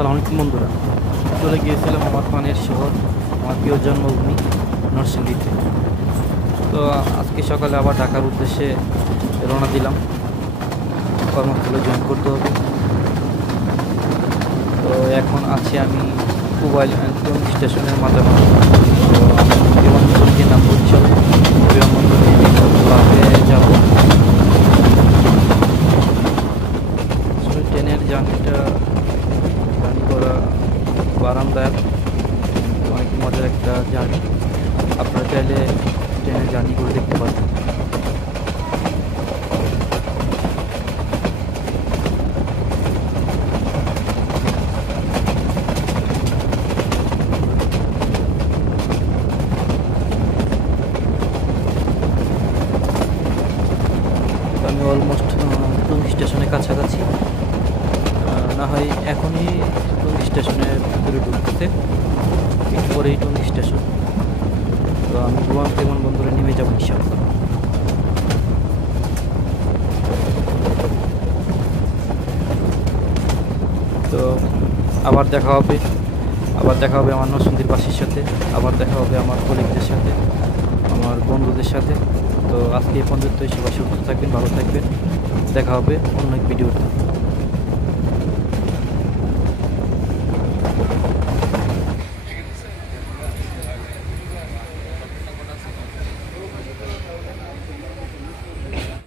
আসসালামু আলাইকুম বন্ধুরা, চলে গিয়েছিলাম আমার প্রাণের শহর, আমার প্রিয় জন্মভূমি নরসিংদীতে। তো আজকে সকালে আবার ঢাকার উদ্দেশ্যে রওনা দিলাম, কর্মস্থলে জয়েন করতে হবে। তো এখন আছি আমি মোবাইল স্টেশনের মাঝামাঝি। তো আমি বিমানবন্দরটির নাম বরিশাল বিমানবন্দর থেকে বাসে যাব। আসলে ট্রেনের জার্নি করা খুব আরামদায়ক, অনেক মজার একটা জার্নি। আপনারা চাইলে ট্রেনের জার্নি করে দেখতে পারেন। আমি অলমোস্ট টুং স্টেশনের কাছাকাছি, না হয় এখনই টুং স্টেশনের ভিতরে ঢুকতেছে, একটু পরেই টুং স্টেশন। তো আমি বিমানবন্দরে নেমে যাবো ইনশাআল্লাহ। তো আবার দেখা হবে, আমার নরসিংদীর বাসীর সাথে, আবার দেখা হবে আমার কলিগদের সাথে, আমার বন্ধুদের সাথে। তো আজকে এই পর্যন্তই। সবাই সুস্থ থাকবেন, ভালো থাকবেন। দেখা হবে অন্য এক ভিডিওতে।